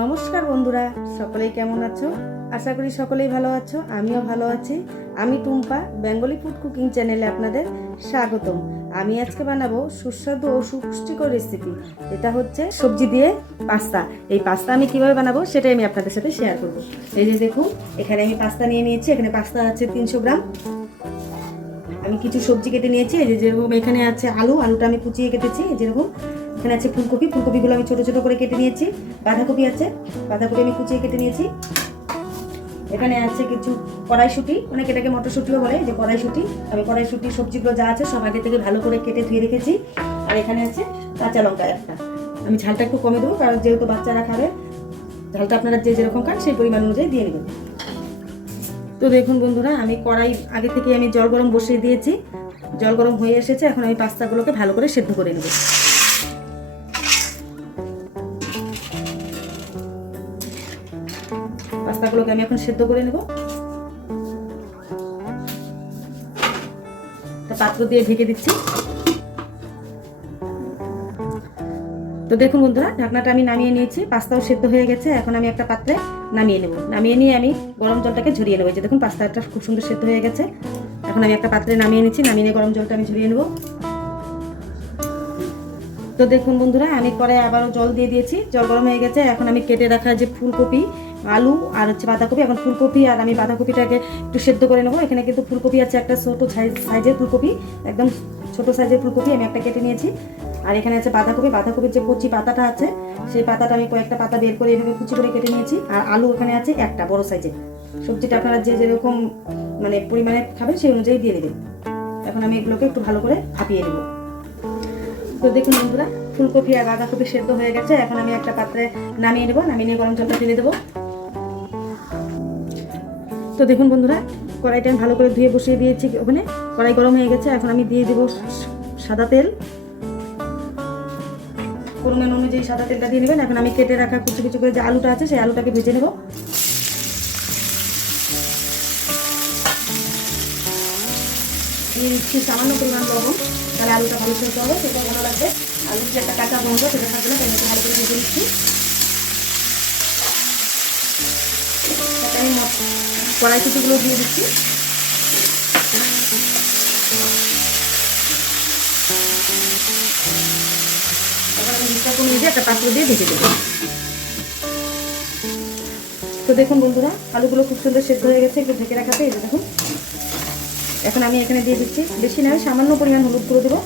নমস্কার বন্ধুরা, সকলেই কেমন আছো? আশা করি সকলেই ভালো আছো, আমিও ভালো আছি। আমি টুম্পা, বেঙ্গলি ফুড কুকিং চ্যানেলে আপনাদের স্বাগতম। আমি আজকে বানাবো সুস্বাদু ও সুপুষ্টিকর রেসিপি। এটা হচ্ছে সবজি দিয়ে পাস্তা। এই পাস্তা আমি কিভাবে বানাবো সেটাই আমি আপনাদের সাথে শেয়ার করব। এই যে দেখুন, এখানে আমি পাস্তা নিয়ে নিয়েছি। এখানে পাস্তা আছে 300 গ্রাম। আমি কিছু সবজি কেটে নিয়েছি। এই যে যেরকম এখানে আছে আলুটা আমি কুচিয়ে কেটেছি। যেরকম এখানে আছে ফুলকপিগুলো আমি ছোট ছোট করে কেটে নিয়েছি। বাঁধাকপি আমি কুচিয়ে কেটে নিয়েছি। এখানে আছে কিছু কড়াইশুঁটি, অনেকে এটাকে মটরশুঁটিও বলে। যে কড়াইশুঁটি, আমি কড়াইশুঁটি সবজিগুলো যা আছে সব আগে থেকে ভালো করে কেটে ধুয়ে রেখেছি। আর এখানে আছে কাঁচা লঙ্কা একটা। আমি ঝালটা একটু কমে দেবো, কারণ যেহেতু বাচ্চারা খাবে, ঝালটা আপনারা যে যেরকম খান সেই পরিমাণ অনুযায়ী দিয়ে নেবেন। তো দেখুন বন্ধুরা, আমি কড়াই আগে থেকে আমি জল গরম বসিয়ে দিয়েছি। জল গরম হয়ে এসেছে। এখন আমি পাস্তাগুলোকে ভালো করে সেদ্ধ করে নেব। পাস্তাগুলোকে আমি এখন সেদ্ধ করে নেব। একটা পাত্র দিয়ে ঢেকে দিচ্ছি। তো দেখুন বন্ধুরা, ঢাকনাটা আমি নামিয়ে নিয়েছি। পাস্তাও সেদ্ধ হয়ে গেছে। এখন আমি একটা পাত্রে নামিয়ে নেব। নামিয়ে নিয়ে আমি গরম জলটাকে ঝরিয়ে নেব। যে দেখুন, পাস্তাটা খুব সুন্দর সেদ্ধ হয়ে গেছে। এখন আমি একটা পাত্রে নামিয়ে নিচ্ছি। নামিয়ে নিয়ে গরম জলটা আমি ঝরিয়ে নেব। তো দেখুন বন্ধুরা, আমি পরে আবারও জল দিয়ে দিয়েছি। জল গরম হয়ে গেছে। এখন আমি কেটে রাখা যে ফুলকপি, আলু আর হচ্ছে বাঁধাকপি, এখন ফুলকপি আর আমি বাঁধাকপিটাকে একটু সেদ্ধ করে নেবো। এখানে কিন্তু ফুলকপি আছে একটা ছোট সাইজের ফুলকপি, একদম ছোট সাইজের ফুলকপি আমি একটা কেটে নিয়েছি। আর এখানে আছে বাঁধাকপির যে কচি পাতাটা আছে, সেই পাতাটা আমি কয়েকটা পাতা বের করে এভাবে কুচি করে কেটে নিয়েছি। আর আলু এখানে আছে একটা বড় সাইজের। সবজিটা আপনারা যে যেরকম মানে পরিমাণে খাবেন সেই অনুযায়ী দিয়ে দেবেন। এখন আমি এগুলোকে একটু ভালো করে ভাপিয়ে নেব। তো দেখুন বন্ধুরা, ফুলকপি আর বাঁধাকপি সেদ্ধ হয়ে গেছে। এখন আমি একটা পাত্রে নামিয়ে নেব। নামিয়ে নিয়ে গরম জলটা ফেলে দেবো। তো দেখুন বন্ধুরা, কড়াইটা আমি ভালো করে ধুয়ে বসিয়ে দিয়েছি। ওখানে কড়াই গরম হয়ে গেছে। এখন আমি দিয়ে দেবো সাদা তেল। পরিমাণ অনুযায়ী সাদা তেলটা দিয়ে নেবেন। এখন আমি কেটে রাখা কুচি কুচি করে যে আলুটা আছে সেই আলুটাকে ভেজে নেব। দিয়ে দিচ্ছি সামান্য পরিমাণ লবণ, তাহলে আলুটা ভালো সেদ্ধ হবে, সেটা ভালো লাগবে। আলুর যে একটা কাঁচা গন্ধ সেটা থাকবে না, তাই ভালো করে ভেজে নিচ্ছি। আমি কড়াইশুঁটিগুলো দিয়ে দিচ্ছি। এখন আমি দুধটা কমিয়ে দিয়ে একটা পাত্র দিয়ে ঢেকে দেবো। তো দেখুন বন্ধুরা, আলুগুলো খুব সুন্দর সেদ্ধ হয়ে গেছে। একটু ঢেকে রাখাতে, এই যে দেখুন। এখন আমি এখানে দিয়ে দিচ্ছি, বেশি নয়, সামান্য পরিমাণ হলুদ গুঁড়ো দেবো।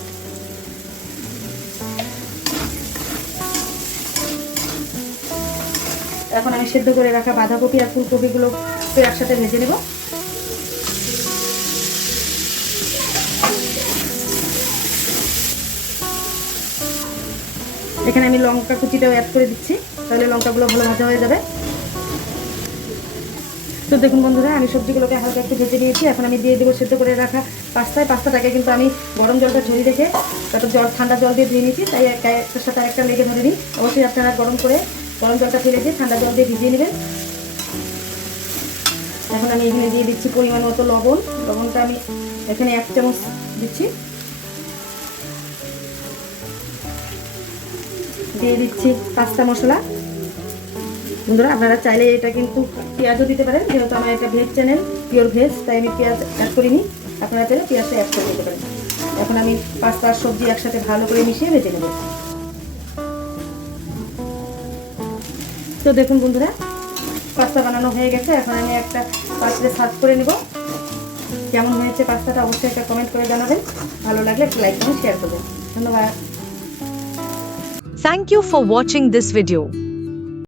এখন আমি সেদ্ধ করে রাখা বাঁধাকপি আর ফুলকপিগুলো একসাথে ভেজে নেব। এখানে আমি লঙ্কা কুচিটাও অ্যাড করে দিচ্ছি, তাহলে লঙ্কাগুলো ভালো ভাজা হয়ে যাবে। তো দেখুন বন্ধুরা, আমি সবজিগুলোকে হালকা একটু ভেজে নিয়েছি। এখন আমি দিয়ে দেবো সেদ্ধ করে রাখা পাস্তাটাকে কিন্তু আমি গরম জলটা ঝরিয়ে রেখে তারপর ঠান্ডা জল দিয়ে ধুয়ে নিয়েছি, তাই একটার সাথে একটা লেগে ধরে নিই। অবশ্যই আপনারা গরম জলটা ফেলে দিয়ে ঠান্ডা জল দিয়ে ভিজিয়ে নেবেন। এখন আমি এখানে দিয়ে দিচ্ছি পরিমাণ মতো লবণ। লবণটা আমি এখানে 1 চামচ দিচ্ছি। দিয়ে দিচ্ছি পাস্তা মশলা। বন্ধুরা, আপনারা চাইলে এটা কিন্তু পেঁয়াজও দিতে পারেন, যেহেতু আমার এটা ভেজ চ্যানেল, পিওর ভেজ, তাই আমি পেঁয়াজ অ্যাড করিনি। আপনারা চাইলে পেঁয়াজটা অ্যাড করে দিতে পারেন। এখন আমি পাস্তা আর সবজি একসাথে ভালো করে মিশিয়ে ভেজে নেব। তো দেখুন বন্ধুরা, পাস্তা বানানো হয়ে গেছে। এখন আমি একটা পাত্রে সার্ভ করে নেব। কেমন হয়েছে পাস্তাটা অবশ্যই একটা কমেন্ট করে জানাবেন। ভালো লাগলে একটা লাইক করুন, শেয়ার করবেন। ধন্যবাদ। Thank you for watching this video.